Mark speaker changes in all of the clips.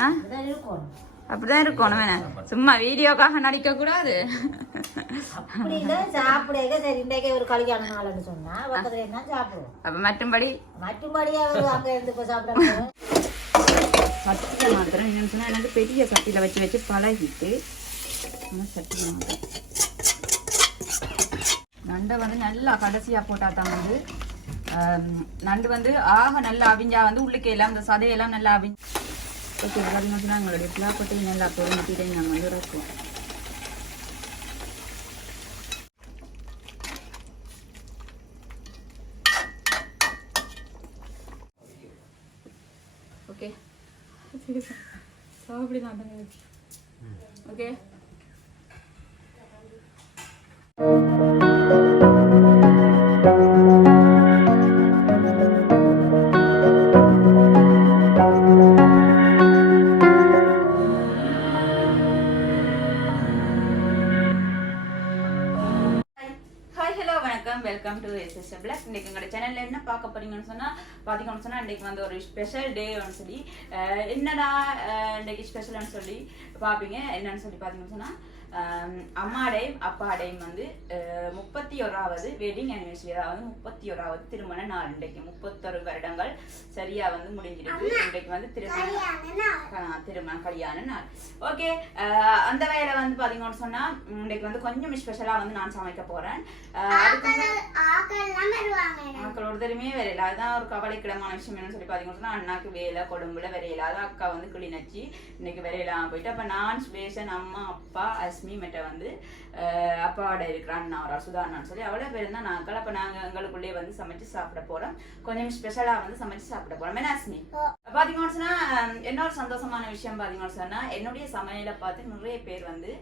Speaker 1: ஆ, அப்படிதான்
Speaker 2: இருக்கணும் சும்மா வீடியோக்காக நடிக்க கூடாது. அப்ப மற்றும்படி? சட்டியில் மாத்திரம் என்னன்னு சொன்னா எனக்கு பெரிய சட்டியில் வச்சு வச்சு பழகிட்டு சட்டியில் மாத்திரம். நண்டை வந்து நல்லா கடைசியாக போட்டால் தான் வந்து நண்டு வந்து ஆக நல்லா அவிஞ்சா வந்து உள்ளுக்கு எல்லாம் இந்த சதையெல்லாம் நல்லா அவிஞ்சு ஓகே பார்த்தீங்கன்னா சொன்னா எங்களுடைய பிளாப்பட்டி நல்லா பொருந்திட்டு நாங்கள் வந்து இறக்குவோம் ஓகே சாப்பிடலாம் ஓகே ஹாய் பாத்தீங்கன்னு சொன்னா இன்னைக்கு வந்து ஒரு ஸ்பெஷல் டேன்னு சொல்லி என்னடா அஹ், இன்னைக்கு ஸ்பெஷல்னு சொல்லி பாப்பீங்க. என்னன்னு சொல்லி பாத்தீங்கன்னு சொன்னா அஹ், அம்மாடையும் அப்பாடையும் வந்து முப்பத்தி ஓராவது வெட்டிங் அனிவர்சரி அதாவது முப்பத்தி ஓராவது திருமண நாள் இன்றைக்கு முப்பத்தொரு வருடங்கள் சரியா வந்து முடிஞ்சிருக்கு. இன்றைக்கு வந்து திருமண ஆ, திருமண கல்யாண நாள். ஓகே அந்த வகையில வந்து பாத்தீங்கன்னு சொன்னா ம், இன்னைக்கு வந்து கொஞ்சம் ஸ்பெஷலா வந்து நான் சமைக்க போறேன். அஹ், அதுக்கு மக்கள் ஒருத்தருமே வரையில. அதுதான் ஒரு கவலைக்கிடமான விஷயம். என்னன்னு சொல்லி பார்த்தீங்கன்னா அண்ணாக்கு வேலை கொடும்புல வரையில அதான் அக்கா வந்து கிளிநச்சி இன்னைக்கு வரையலாம் போயிட்டு அப்ப நான் சுபேஷன் அம்மா அப்பா அஸ்மி மெட்ட வந்து அப்பாவோட இருக்கிற அண்ணா ஒரு சுதா அண்ணான்னு சொல்லி அவ்வளவு பேர் தான் நாங்கள். அப்ப நாங்க எங்களுக்குள்ளேயே வந்து சமைச்சு சாப்பிட போறோம். கொஞ்சம் ஸ்பெஷலா வந்து சமைச்சு சாப்பிட போறோம். என்ன அஸ்மி பாத்தீங்கன்னு சொன்னா ஹம், இன்னொரு சந்தோஷமான விஷயம் பாத்தீங்கன்னு சொன்னா என்னுடைய சமையலை பார்த்து நிறைய பேர் வந்து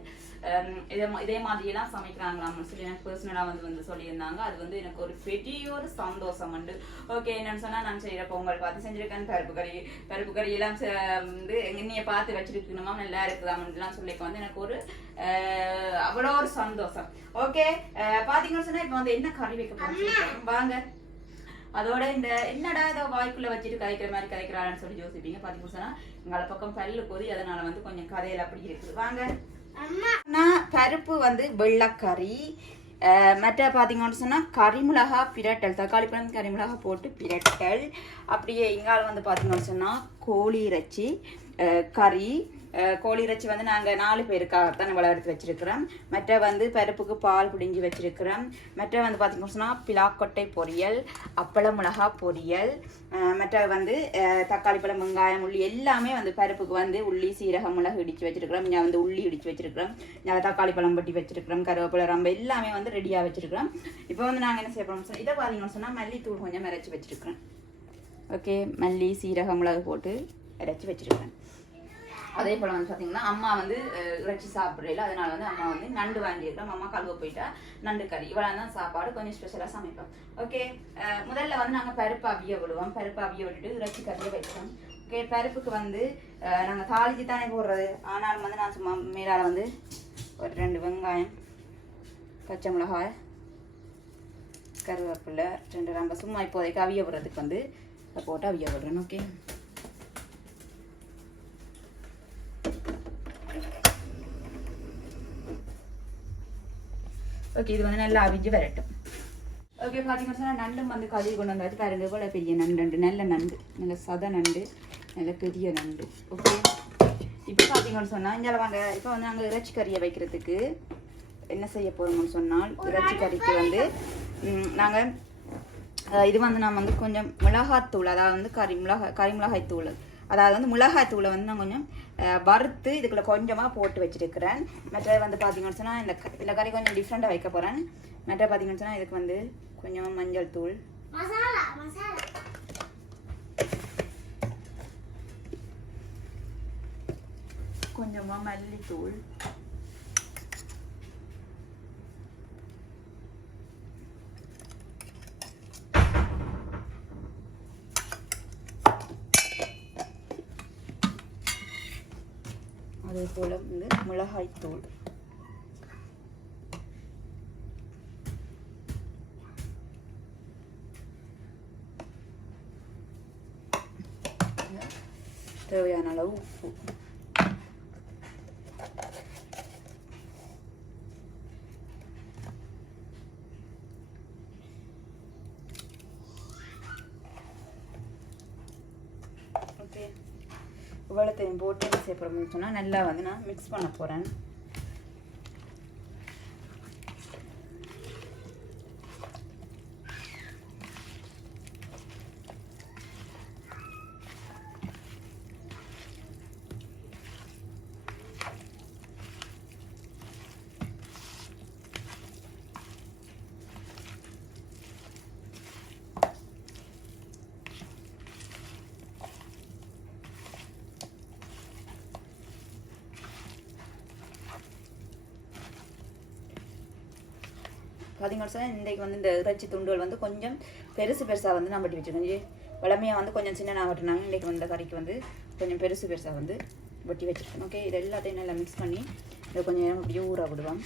Speaker 2: இதே இதே மாதிரி எல்லாம் சமைக்கிறாங்களாம்னு சொல்லி எனக்கு பர்சனலா வந்து வந்து சொல்லியிருந்தாங்க. அது வந்து எனக்கு ஒரு பெரிய ஒரு சந்தோஷம் உண்டு. ஓகே என்னன்னு சொன்னா நான் செய்யற பொங்கல் பார்த்து செஞ்சிருக்கேன். பருப்பு கறி பருப்பு கறி எல்லாம் வந்து எண்ணியை பார்த்து வச்சிருக்கணுமா. நல்லா இருக்குதாம்லாம் சொல்லி வந்து எனக்கு ஒரு அவ்வளோ ஒரு சந்தோஷம். ஓகே பாத்தீங்கன்னு சொன்னா இப்போ வந்து என்ன கறி வைக்க போறோம் வாங்க. அதோட இந்த என்னடா ஏதோ வாய்க்குள்ள வச்சுட்டு கதைக்கிற மாதிரி கதைக்கிறான்னு சொல்லி யோசிப்பீங்க. பாத்தீங்கன்னா சொன்னா எங்கள பக்கம் பல்லு போது அதனால வந்து கொஞ்சம் கதையில அப்படி இருக்குது. வாங்க. நான் பருப்பு வந்து வெள்ளைக்கறி மற்ற பார்த்தீங்கன்னு சொன்னால் கறிமிளகா பிரட்டல் தக்காளி பழம் கறிமிளகா போட்டு பிரட்டல். அப்படியே இங்கால வந்து பார்த்தீங்கன்னு சொன்னால் கோழி இறைச்சி கறி கோழி இறைச்சி வந்து நாங்கள் நாலு பேருக்காகத்தான் வளர்த்து வச்சுருக்கிறோம். மற்ற வந்து பருப்புக்கு பால் பிடிஞ்சி வச்சுருக்கிறோம். மற்ற வந்து பார்த்திங்கன்னா சொன்னால் பிலாக்கொட்டை பொரியல் அப்பள மிளகா பொரியல் மற்ற வந்து தக்காளி பழம் வெங்காயம் உள்ளி எல்லாமே வந்து பருப்புக்கு வந்து உள்ளி சீரகம் மிளகு இடித்து வச்சுருக்கிறோம். இங்கே வந்து உள்ளி இடித்து வச்சுருக்கிறோம். இங்கே தக்காளி பழம் பட்டி வச்சிருக்கிறோம். கருவேப்பிலை ரொம்ப எல்லாமே வந்து ரெடியாக வச்சுருக்கிறோம். இப்போ வந்து நாங்கள் என்ன செய்ய போறோம்னு இதை பார்த்தீங்கன்னு சொன்னால் மல்லித்தூள் கொஞ்சம் இறைச்சி வச்சுருக்கிறோம். ஓகே மல்லி சீரகம் மிளகு போட்டு இறைச்சி வச்சுருக்கிறேன் அதே போல் வந்து பார்த்தீங்கன்னா அம்மா வந்து இறைச்சி சாப்பிட்றல அதனால வந்து அம்மா வந்து நண்டு வாங்கியிருக்கோம் அம்மா கழுவ போயிட்டா நண்டு கறி. இவ்வளோ தான் சாப்பாடு கொஞ்சம் ஸ்பெஷலாக சமைப்போம். ஓகே முதல்ல வந்து நாங்கள் பருப்பு அவிய விடுவோம். பருப்பு அவிய விட்டுட்டு இறைச்சி கறியை வைப்போம். ஓகே பருப்புக்கு வந்து நாங்கள் தாளிச்சு தானே போடுறது. ஆனாலும் வந்து நான் சும்மா மேலால் வந்து ஒரு ரெண்டு வெங்காயம் பச்சை மிளகாய் கருவேப்பிலை ரெண்டு நம்ம சும்மா இப்போதைக்கு அவிய விடுறதுக்கு வந்து போட்டு அவிய விடுறேன். ஓகே ஓகே இது வந்து நல்லா அவிஞ்சு வரட்டும் ஓகே பார்த்தீங்கன்னா சொன்னால் நண்டும் வந்து கழுவி கொண்டு வந்தாச்சு பாருங்க போல பெரிய நண்டு நல்ல நண்டு நல்ல சத நண்டு நல்ல பெரிய நண்டு ஓகே இப்போ பார்த்தீங்கன்னு சொன்னால் இங்கே வாங்க இப்போ வந்து நாங்கள் இறைச்சி கறியை வைக்கிறதுக்கு என்ன செய்ய போகிறோம்னு சொன்னால் இறைச்சி கறிக்கு வந்து நாங்கள் இது வந்து நான் வந்து கொஞ்சம் மிளகாத்தூள் அதாவது வந்து கறி மிளகாய் கறி மிளகாய் தூள் அதாவது வந்து மிளகாய் தூளை வந்து நான் கொஞ்சம் வறுத்து இதுக்குள்ள கொஞ்சமாக போட்டு வச்சிருக்கிறேன். மற்றது வந்து பார்த்தீங்கன்னு சொன்னால் இந்த இந்த கறி கொஞ்சம் டிஃப்ரெண்ட்டாக வைக்க போகிறேன் மற்ற பார்த்தீங்கன்னு சொன்னால் இதுக்கு வந்து கொஞ்சமாக மஞ்சள் தூள். கொஞ்சமாக மல்லித்தூள் அதே போல் வந்து மிளகாய்த்தூள் தேவையான அளவு உப்பு. ஓகே. இவ்வளோத்தையும் போட்டு என்ன செய்ய போகிறோம்னு சொன்னால் நல்லா வந்து நான் மிக்ஸ் பண்ண போகிறேன் பார்த்தீங்கன்னு சொன்னால் இன்றைக்கு வந்து இந்த இறைச்சி துண்டுகள் வந்து கொஞ்சம் பெருசு பெருசாக வந்து நான் வெட்டி வச்சுருக்கேன். வளமையாக வந்து கொஞ்சம் சின்ன நான் வெட்டினாங்க. இன்றைக்கி வந்து இந்த கறிக்கு வந்து கொஞ்சம் பெருசு பெருசாக வந்து வெட்டி வச்சுருக்கோம் ஓகே இது எல்லாத்தையும் நல்லா மிக்ஸ் பண்ணி இதை கொஞ்சம் நேரம் அப்படியே ஊற விடுவோம்.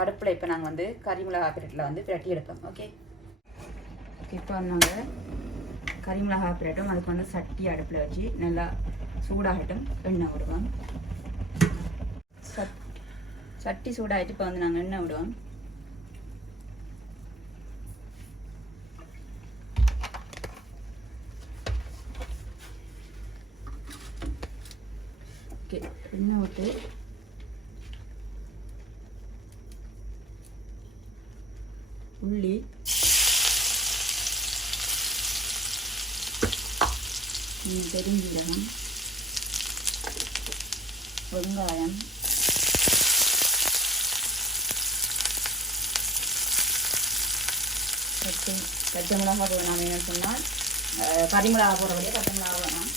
Speaker 2: அடுப்பில் இப்போ நாங்கள் வந்து கறி மிளகா பிரட்டில் வந்து பிரட்டி எடுப்போம். ஓகே ஓகே இப்போ நாங்கள் கறி மிளகா பிரட்டும். அதுக்கு வந்து சட்டி அடுப்பில் வச்சு நல்லா சூடாகட்டும். எண்ணெய் விடுவோம் சட் சட்டி சூடாகிட்டு இப்போ வந்து நாங்கள் எண்ணெய் விடுவோம் ஓகே எண்ணெய் விட்டு உள்ளி பெருஞ்சீரகம் வெங்காயம். பச்சை பச்சை மிளகா போடணும் வேணும்னு சொன்னால் கறி மிளகா போடுறவரையே பச்சை மிளகா வேணும்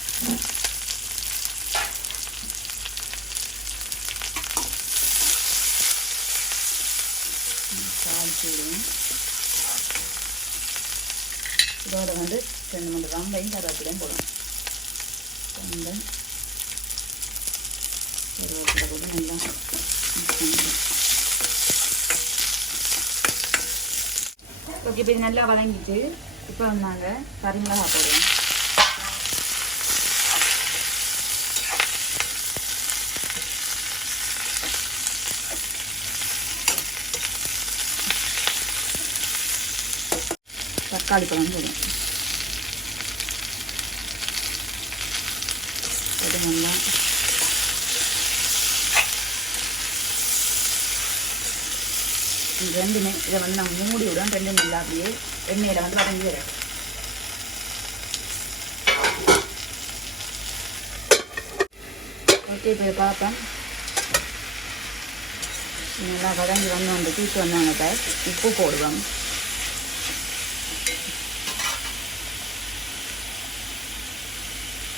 Speaker 2: இதோட வந்து ரெண்டு மூணு ரம்பையும் கருவேப்பிலையும் போடணும். ரெண்டு. கருவேப்பிலை போட்டு நல்லா ஓகே இப்போ இது நல்லா வதங்கிட்டு இப்போ வந்து நாங்கள் கறி மிளகா போடுவோம். தக்காளி பழம் போடும் நல்லா ரெண்டுமே இதை வந்து நாங்கள் மூடி விடுவோம். ரெண்டு நல்லா அப்படியே எண்ணெயில் வந்து வதங்கி ஓகே இப்போ பார்ப்பேன் நல்லா வதங்கி வந்து வந்து தீட்டு வந்தாங்க இப்போ உப்பு போடுவோம்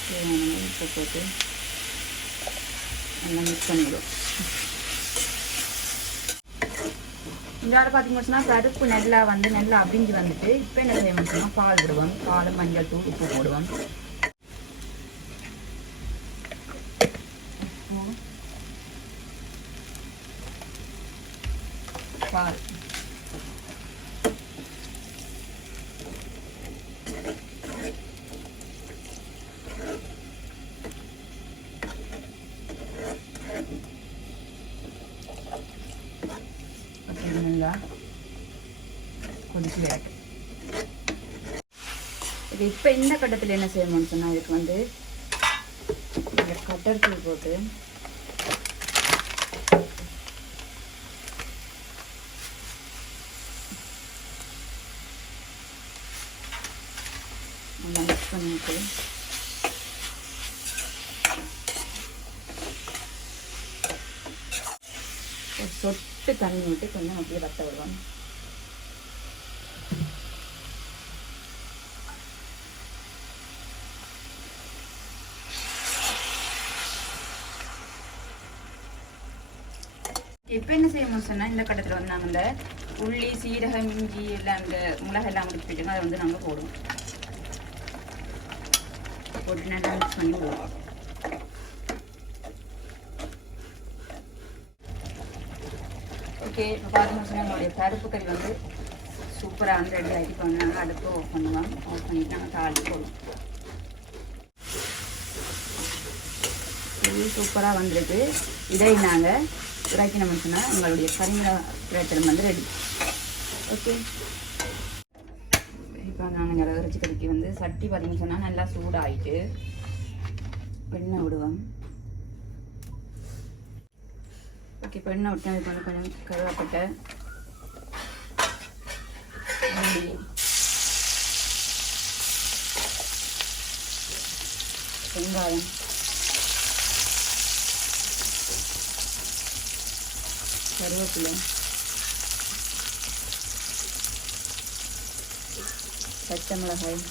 Speaker 2: தேவையான அளவு உப்பு போட்டு நல்லா மிக்ஸ் பண்ணிவிடும். இந்த ஆள் பார்த்தீங்கன்னா பருப்பு நல்லா வந்து நல்லா அபிஞ்சு வந்துட்டு இப்போ என்ன செய்யணும் பால் விடுவோம். பால் மஞ்சள் தூள் உப்பு போடுவோம் பால் அப்படி நல்லா கொதிச்சு விரட்டும் இது இப்போ இந்த கட்டத்தில் என்ன செய்யணும்னு சொன்னால் இதுக்கு வந்து கட்டர் தூள் போட்டு நல்லா மிக்ஸ் பண்ணிட்டு ஒரு சொட்டு தண்ணி விட்டு கொஞ்சம் அப்படியே வத்த விடுவாங்க இப்போ என்ன செய்யணும் சொன்னால் இந்த கட்டத்தில் வந்து நாங்கள் இந்த உள்ளி சீரகம் இஞ்சி எல்லாம் இந்த மிளகு எல்லாம் முடிச்சு வச்சுக்கோங்க அதை வந்து நாங்கள் போடுவோம். போட்டு நல்லா மிக்ஸ் பண்ணி போடுவோம். ஓகே இப்போ பார்த்தீங்கன்னா நம்மளுடைய பருப்பு கறி வந்து சூப்பராக வந்து ரெடி ஆகிட்டு இப்போ அடுப்பு ஆஃப் பண்ணுவாங்க ஆஃப் பண்ணிவிட்டு நாங்கள் தாளிச்சு போடுவோம். சூப்பராக வந்திருக்கு. இதை நாங்கள் இறக்கினோம்னு சொன்னால் எங்களுடைய கரிமிளா பிரச்சனை வந்து ரெடி ஓகே இப்போ நாங்கள் இறைச்சி கறிக்கு வந்து சட்டி பார்த்தீங்கன்னு சொன்னால் நல்லா சூடாயிட்டு வெண்ணெய் விடுவோம். ஓகே இப்போ எண்ணெய் விட்டேன். அது வந்து கொஞ்சம் கருவாப்பட்டை வெங்காயம். கருவேப்பிலை. பச்சை மிளகாய்.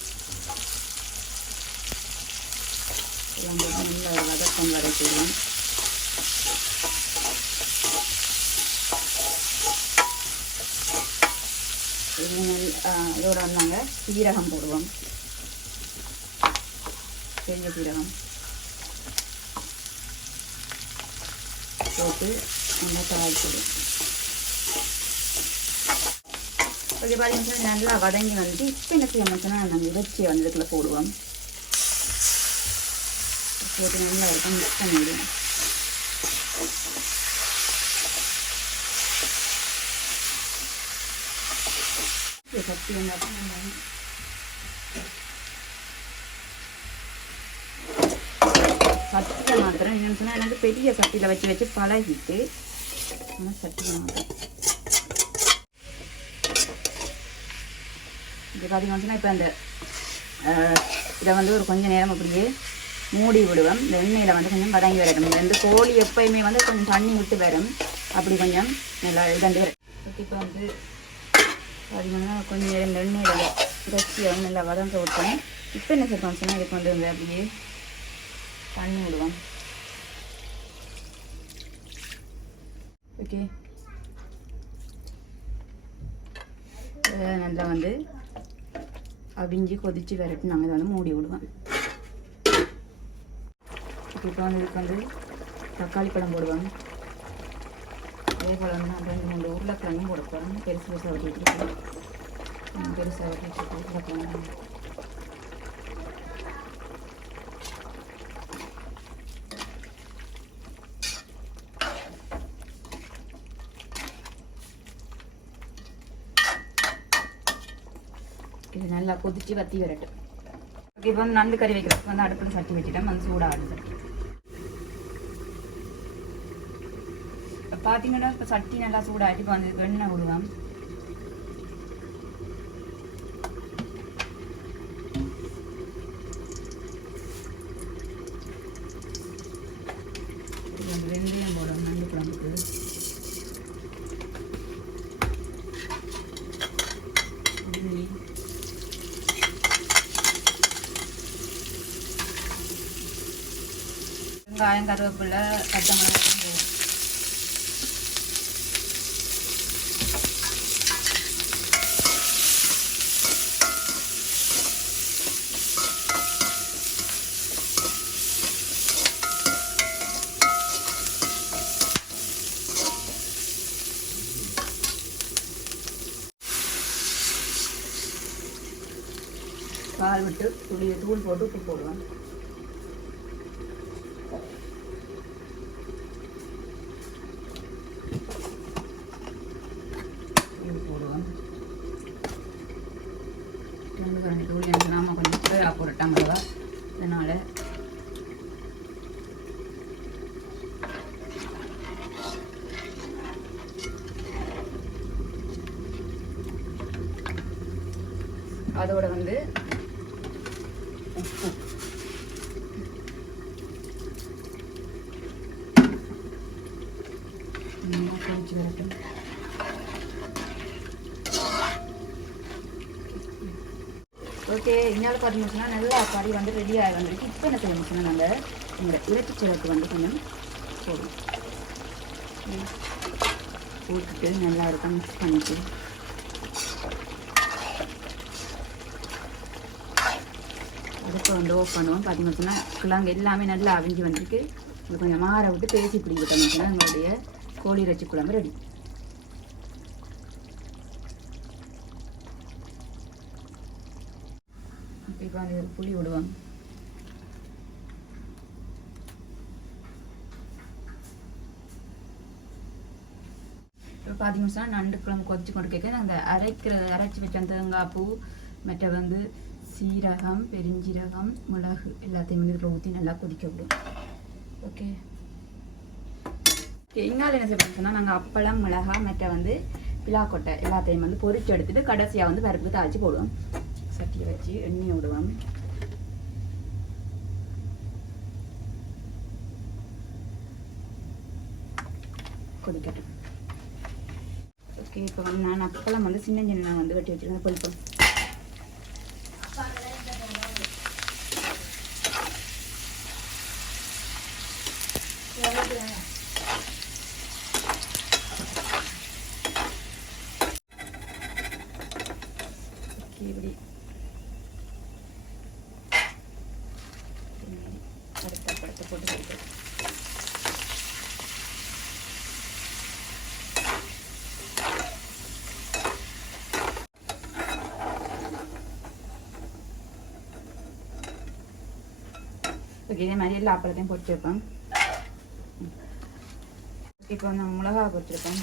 Speaker 2: எல்லாம் போட்டு நல்லா வதக்கம் வதக்கிடலாம் இதோட வந்தாங்க சீரகம் போடுவோம். பெரிய சீரகம். போட்டு நல்லா தாளிச்சிடும் ஓகே பார்த்தீங்கன்னா நல்லா வதங்கி வந்துட்டு இப்போ என்ன செய்ய சொன்னால் நம்ம இறைச்சியை வந்து இதுக்குள்ள போடுவோம். போட்டு நல்லா இருக்கும் மிக்ஸ் பண்ணிவிடுவோம் சக்தி வந்தால் சட்டியில் மாத்திரம் என்னன்னு சொன்னால் எனக்கு பெரிய சட்டியில் வச்சு வச்சு பழகிட்டு ஆனால் சட்டியில் மாத்திரம் இது இப்போ அந்த இதை வந்து ஒரு கொஞ்ச நேரம் அப்படியே மூடி விடுவோம் இந்த எண்ணெயில் வந்து கொஞ்சம் வதங்கி வரட்டும். இந்த வந்து கோழி எப்பயுமே வந்து கொஞ்சம் தண்ணி விட்டு வரும். அப்படி கொஞ்சம் நல்லா இதண்டே இப்போ வந்து பார்த்தீங்கன்னா கொஞ்சம் நேரம் இந்த எண்ணெயில் இறைச்சியை வந்து நல்லா வதங்க விட்டோம் இப்போ என்ன செய்வோம் சொன்னால் இதுக்கு வந்து இந்த அப்படியே தண்ணி விடுவோம். ஓகே. நல்லா வந்து அவிஞ்சு கொதித்து விரட்டி. நாங்கள் இதை வந்து மூடி விடுவோம். இப்போ வந்து இதுக்கு வந்து தக்காளி பழம் போடுவாங்க அதே போல் வந்து நான் ரெண்டு மூணு உருளைக்கிழங்கும் போட போகிறேன் பெருசு பெருசாக வெட்டி இருக்கேன் பெருசாக வெட்டி வச்சுருக்கேன் உருளைக்கிழங்கு. இது கொதிச்சு வத்தி வரட்டும் இப்போ வந்து நண்டு கறி வைக்கிறதுக்கு வந்து அடுப்பில் சட்டி வச்சுட்டேன் வந்து சூடாக இப்போ பார்த்தீங்கன்னா இப்போ சட்டி நல்லா சூடாகிட்டு இப்போ வந்து வெண்ணெய் விடுவேன் இது வந்து வெந்தயம் போடுவோம் நண்டு குழம்புக்கு உள்ளி வெங்காயம் கருவேப்பிலை பச்சை மிளகாய் போடுவோம். பால் விட்டு துணியை தூள் போட்டு உப்பு போடுவேன் இது போடுவோம் ரெண்டு கரண்டி தூள் எனக்கு நாம கொஞ்சம் தேவை போட்டுட்டாங்க இதனால் அதோட வந்து உப்பு நல்லா கொதிச்சு வரட்டும் ஓகே இன்னால பார்த்தீங்கன்னா நல்லா கறி வந்து ரெடி ஆகி வந்துருக்கு. இப்போ என்ன செய்யணும் சொன்னால் நாங்கள் இந்த இறைச்சி சிவப்பு வந்து கொஞ்சம் போடுவோம் போட்டுட்டு நல்லா இருக்கும் மிக்ஸ் பண்ணிட்டு. அடுப்பை வந்து ஓஃப் பண்ணுவோம். பார்த்தீங்கன்னு சொன்னால் கிழங்கு எல்லாமே நல்லா அவிஞ்சு வந்திருக்கு. கொஞ்சம் மாற விட்டு பேசி பிடிக்கிட்டோம் விட்டோம்னு எங்களுடைய கோழி இறைச்சி குழம்பு ரெடி கண்டிப்பாக புளி விடுவாங்க. இப்போ பார்த்தீங்கன்னா நண்டு குழம்பு கொதிச்சு கொண்டு கேட்க அந்த அரைக்கிற அரைச்சி வச்ச தேங்காய் பூ மற்ற வந்து சீரகம் பெருஞ்சீரகம் மிளகு எல்லாத்தையும் வந்து ஊற்றி நல்லா கொதிக்க விடும். ஓகே எங்களால் என்ன செய்யணும்னா நாங்கள் அப்பளம் மிளகா மற்ற வந்து பிலாக்கொட்டை எல்லாத்தையும் வந்து பொரிச்சு எடுத்துட்டு கடைசியாக வந்து பருப்புக்கு தாளித்து போடுவோம். சட்டியை வச்சு எண்ணெயை விடுவோம் கொதிக்கட்டும். ஓகே இப்போ வந்து நான் அப்பளம் வந்து சின்ன சின்ன வந்து வெட்டி வச்சுருந்தேன் பொரிப்போம் ஓகே இப்படி படுத்த படுத்த போட்டு வைக்கிறேன் ஓகே இதே மாதிரி எல்லா அப்பளத்தையும் பொரிச்சு வைப்பேன் இப்போ வந்து மிளகா பொறிச்சிருப்பேன்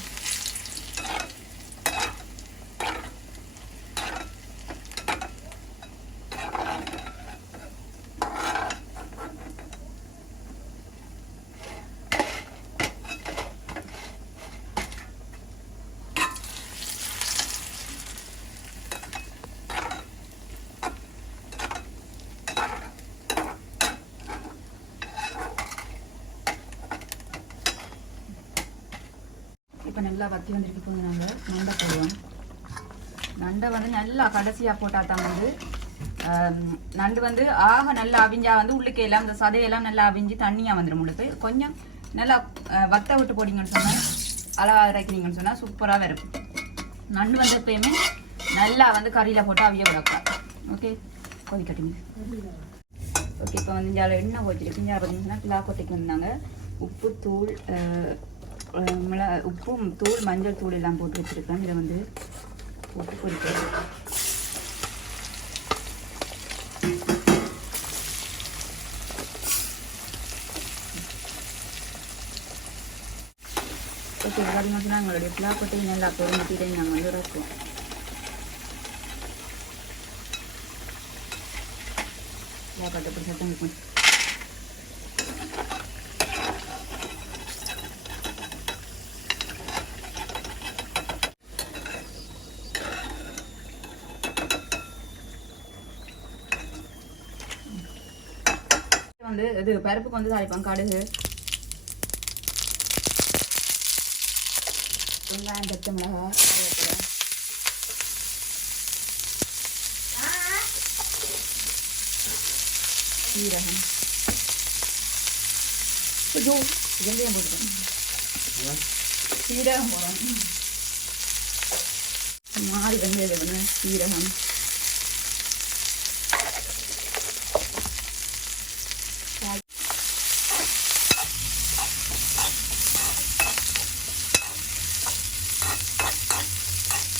Speaker 2: இப்போ நல்லா வத்தி வந்துருக்கு போது நாங்கள் நண்டை போடுவோம் நண்டை வந்து நல்லா கடைசியாக போட்டால் தான் வந்து நண்டு வந்து ஆக நல்லா அவிஞ்சா வந்து உள்ளுக்கே எல்லாம் இந்த சதையெல்லாம் நல்லா அவிஞ்சு தண்ணியாக வந்துடும் உங்களுக்கு கொஞ்சம் நல்லா வத்த விட்டு போடிங்கன்னு சொன்னால் அழகா இறக்கிறீங்கன்னு சொன்னால் சூப்பராக இருக்கும் நண்டு வந்து எப்பயுமே நல்லா வந்து கறியில் போட்டு அவிய விடக்கூடாது ஓகே கொதிக்கட்டுங்க ஓகே இப்போ வந்து இஞ்சால எண்ணெய் போச்சிருக்கு இஞ்சால பார்த்தீங்கன்னா கிலா கொட்டைக்கு வந்தாங்க. உப்பு தூள் மிளகா உப்பும் தூள் மஞ்சள் தூள் எல்லாம் போட்டு வச்சுருக்கேன். இதை வந்து போட்டு பொரிக்கிறேன் ஓகே அது மட்டும் தான் எங்களுடைய கிலா நல்லா பொருந்திட்டு நாங்கள் வந்து ரக்குவோம் கிலா பிடிச்சா தான் இருக்கும் வந்து இது பருப்புக்கு வந்து தாளிப்போம் கடுகு. வெங்காயம் பச்சை மிளகா சீரகம். ஐயோ வெந்தயம் போட்டுக்கோங்க சீரகம் போடணும். மாறி வெந்தயம் சீரகம்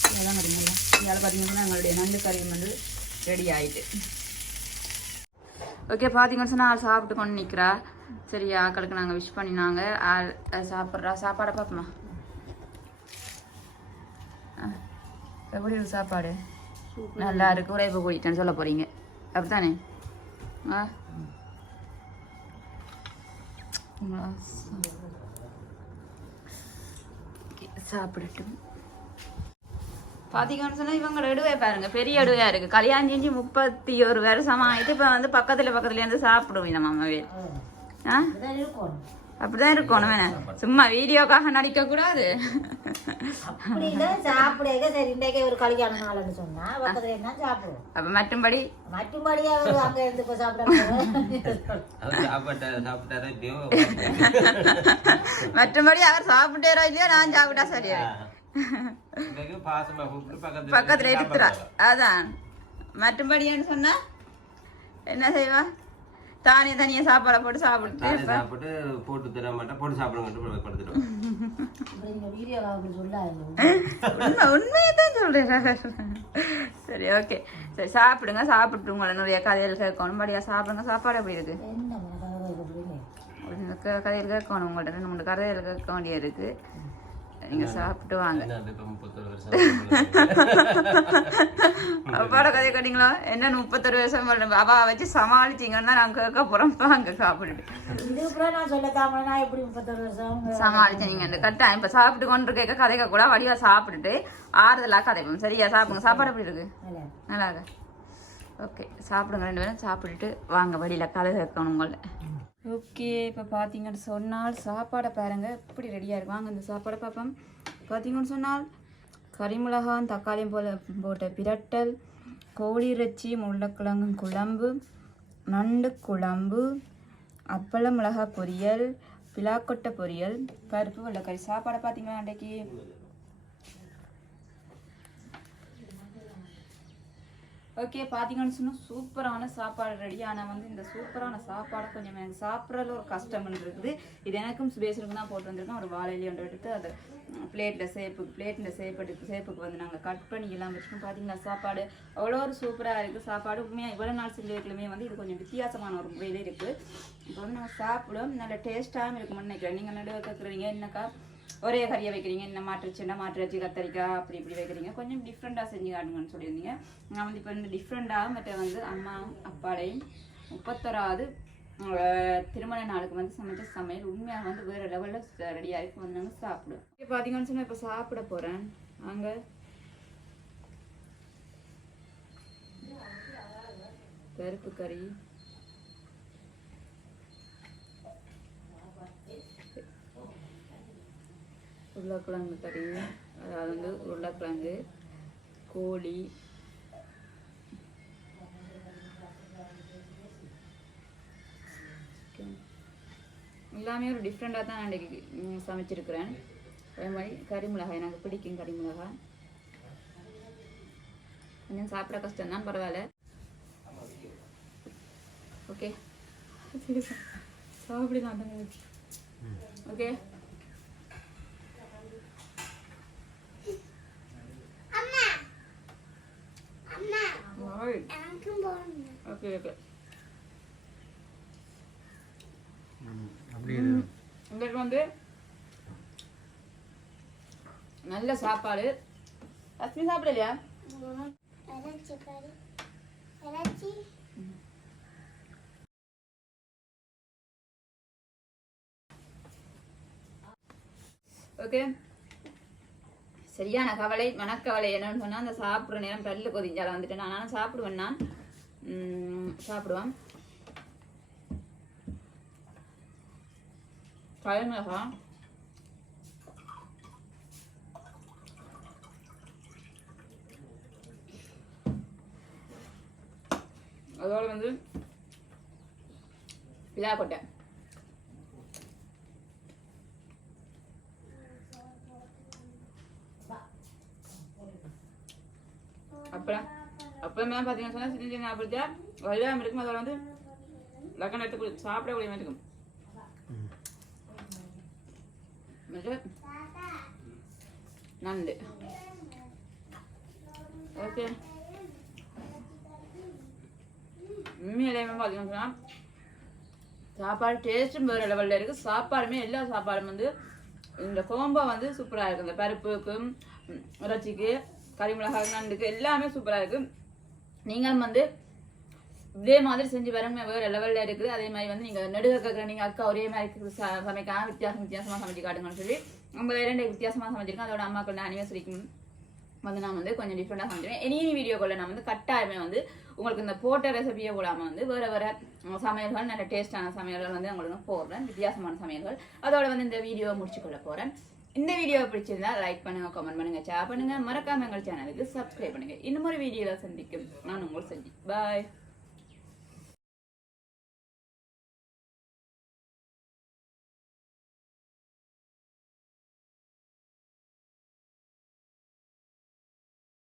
Speaker 2: இதெல்லாம் பார்த்தீங்களா இதால் பார்த்தீங்கன்னா எங்களுடைய நண்டு கறி வந்து ரெடி ஆயிட்டு. ஓகே பார்த்தீங்கன்னு சொன்னால் ஆள் சாப்பிட்டு கொண்டு நிற்கிறா சரி ஆக்களுக்கு நாங்கள் விஷ் பண்ணினாங்க. ஆள் சாப்பிட்றா. சாப்பாடை பார்ப்போமா? எப்படி இருக்கு சாப்பாடு? நல்லா இருக்கு. உரைப்பு கூட்டிட்டேன்னு சொல்ல போறீங்க. அப்படித்தானே? ஆ? சாப்பிடட்டும். பாத்தீங்கன்னு சொன்னா இவங்க எடுவே பாருங்க பெரிய எடுவையா இருக்கு. கல்யாணம் செஞ்சு முப்பத்தி ஒரு வருஷமா ஆயிட்டு இப்ப வந்து பக்கத்துல பக்கத்துல இருந்து சாப்பிடுவீங்க நம்ம மாமாவே ஆ? அப்படிதான் இருக்கணும். சும்மா வீடியோக்காக நடிக்க கூடாது.
Speaker 1: சாப்பிடுவோம்.
Speaker 2: அப்ப மற்றும்படி
Speaker 1: மற்றும்படியா அவர்
Speaker 3: சாப்பிட்டாரோ இல்லையோ
Speaker 2: மற்றும்படி அவர் சாப்பிட்டேரோ இல்லையோ நான் சாப்பிட்டா சரியா
Speaker 3: பக்கத்துல சாப்பாடு
Speaker 2: அதான். மற்றும்படின்னு சொன்னா என்ன செய்வா? தானே தனியா சாப்பாடை போட்டு சாப்பிட்டு
Speaker 3: சாப்பிட்டு போட்டு தர மாட்டேன் போட்டு
Speaker 1: அப்படி சொல்லாது.
Speaker 2: உண்மை உண்மையை தான் சொல்றேன். சரி ஓகே சரி சாப்பிடுங்க சாப்பிட்டு உங்களை நிறைய கதைகள் கேட்கணும். படியா சாப்பிடுங்க சாப்பாடு எப்படி இருக்கு?
Speaker 1: என்ன கதை அப்படின்னு
Speaker 2: ஒரு இந்த க- கதைகள் கேட்கணும் உங்கள்கிட்ட ரெண்டு மூணு கதைகள் கேட்க வேண்டிய இருக்கு. நீங்க சாப்பிட்டு வாங்க
Speaker 3: என்ன அது இப்ப முப்பத்தொரு வருஷம்
Speaker 2: அப்பாட கதை கேட்டீங்களா? என்ன முப்பத்தொரு வருஷம் அவ வச்சு சமாளிச்சீங்கன்னா நான் கேட்க போறோம் வாங்க
Speaker 1: வருஷம்?
Speaker 2: சமாளிச்சீங்க கரெக்டாக இப்போ சாப்பிட்டு கொண்டு கேட்க கதைக்க கூட வடிவா சாப்பிட்டுட்டு ஆறுதலா கதைப்போம் சரியா? சாப்பிடுங்க. சாப்பாடு எப்படி இருக்கு?
Speaker 1: நல்லா
Speaker 2: நல்லா இருக்கு ஓகே சாப்பிடுங்க. ரெண்டு பேரும் சாப்பிட்டுட்டு வாங்க. வழியில் கதை கேட்கணும் உங்களை ஓகே இப்போ பார்த்தீங்கன்னு சொன்னால் சாப்பாடை பாருங்கள் எப்படி ரெடியாக இருக்கு. வாங்க இந்த சாப்பாடை பார்ப்போம். பார்த்தீங்கன்னு சொன்னால் கறிமிளகான் தக்காளியும் போல போட்ட பிரட்டல் கோழி இறைச்சி உருளைக்கிழங்கு குழம்பு நண்டு குழம்பு அப்பள மிளகா பொரியல் பிலாக்கொட்டை பொரியல் பருப்பு வெள்ளைக்கறி. சாப்பாடை பார்த்தீங்களா அன்றைக்கு? ஓகே பார்த்தீங்கன்னு சொன்னால் சூப்பரான சாப்பாடு ரெடி ஆனால் வந்து இந்த சூப்பரான சாப்பாடை கொஞ்சம் எனக்கு சாப்பிட்றதுல ஒரு கஷ்டம்னு இருக்குது. இது எனக்கும் சுபேஷனுக்கு தான் போட்டு வந்திருக்கேன். ஒரு வாழையிலே ஒன்று எடுத்து அதை பிளேட்டில் சேப்புக்கு பிளேட்டில் சேப்பட்டு சேப்புக்கு வந்து நாங்கள் கட் பண்ணி எல்லாம் வச்சுக்கோம் பார்த்தீங்களா சாப்பாடு அவ்வளோ ஒரு சூப்பராக இருக்குது சாப்பாடு உண்மையாக இவ்வளோ நாள் செஞ்சிருக்கலுமே வந்து இது கொஞ்சம் வித்தியாசமான ஒரு முறையில் இருக்குது இப்போ வந்து நாங்கள் சாப்பிடும். நல்ல டேஸ்ட்டாகவும் இருக்கும்னு நினைக்கிறேன் நீங்கள் நடுவில் கேட்குறீங்க என்னக்கா? ஒரே கறியை வைக்கிறீங்க என்ன சின்ன மாட்டு வச்சு கத்தரிக்காய் அப்படி இப்படி வைக்கிறீங்க. கொஞ்சம் டிஃப்ரெண்ட்டாக செஞ்சு காட்டுங்கன்னு சொல்லியிருந்தீங்க. நான் வந்து இப்போ வந்து டிஃப்ரெண்ட்டாக மற்ற வந்து அம்மா அப்பாடையும் முப்பத்தொராவது திருமண நாளுக்கு வந்து சமைச்ச சமையல் உண்மையாக வந்து வேறு லெவலில் ரெடியாக இருக்கு வந்து நாங்கள் இப்போ பார்த்தீங்கன்னு சொன்னால் இப்போ சாப்பிட போகிறேன் அங்கே பருப்பு கறி. உருளைக்கிழங்கு கறி அதாவது வந்து உருளைக்கிழங்கு கோழி. எல்லாமே ஒரு டிஃப்ரெண்ட்டாக தான் நான் சமைச்சிருக்கிறேன். அதே மாதிரி கறி மிளகாய் எனக்கு பிடிக்கும் கறி மிளகாய். கொஞ்சம் சாப்பிட கஷ்டம் தான் பரவாயில்ல. ஓகே சாப்பிடலாம் ஓகே ஓகே ஓகே வந்து நல்ல சாப்பாடு. லட்சுமி சாப்பிடலையா? ஓகே சரியான கவலை மனக்கவலை என்னன்னு சொன்னா அந்த சாப்பிட்ற நேரம் பல்லு கொதிஞ்சால வந்துட்டு நான் நானும் சாப்பிடுவேன் நான். சாப்பிடுவேன் கலைமிளகா அதோட வந்து பிலாக்கொட்டை உடம்பு தான் பார்த்தீங்கன்னு சின்ன சின்ன அப்படிச்சா இருக்கும் அதில் வந்து லக்கணம் எடுத்து சாப்பிடக்கூடிய மாதிரி இருக்கும். நண்டு. ஓகே. சாப்பாடு டேஸ்ட்டும் வேறு லெவலில் இருக்குது சாப்பாடுமே எல்லா சாப்பாடும் வந்து இந்த கோம்பா வந்து சூப்பராக இருக்குது இந்த பருப்புக்கும் இறைச்சிக்கு கறி மிளகாய் நண்டுக்கு எல்லாமே சூப்பராக இருக்குது நீங்களும் வந்து இதே மாதிரி செஞ்சு பாருங்க வேறு லெவலில் இருக்குது. அதே மாதிரி வந்து நீங்கள் நெடுக கேட்குற நீங்கள் அக்கா ஒரே மாதிரி ச- சமைக்காம வித்தியாசம் வித்தியாசமாக சமைச்சு காட்டுங்கன்னு சொல்லி. நம்ம இரண்டு வித்தியாசமாக சமைச்சிருக்கோம். அதோட அம்மாக்கள் அனிவர்சரிக்கும் வந்து நான் வந்து கொஞ்சம் டிஃப்ரெண்டாக சமைச்சிருவேன். இனி வீடியோக்குள்ள நான் வந்து கட்டாயமே வந்து உங்களுக்கு இந்த போட்ட ரெசிபியை கூடாமல் வந்து வேறு வேறு சமையல்கள் நல்ல டேஸ்டான சமையல்கள் வந்து உங்களுக்கு போடுறேன். வித்தியாசமான சமையல்கள். அதோட வந்து இந்த வீடியோவை முடிச்சுக்கொள்ள போகிறேன் இந்த வீடியோ பிடிச்சிருந்தா லைக் பண்ணுங்க கமெண்ட் பண்ணுங்க ஷேர் பண்ணுங்க. மறக்காம எங்கள் சேனலுக்கு சப்ஸ்கிரைப் பண்ணுங்க. இன்னும் ஒரு வீடியோவில் சந்திக்கும். நான் உங்கள் சந்தி பாய்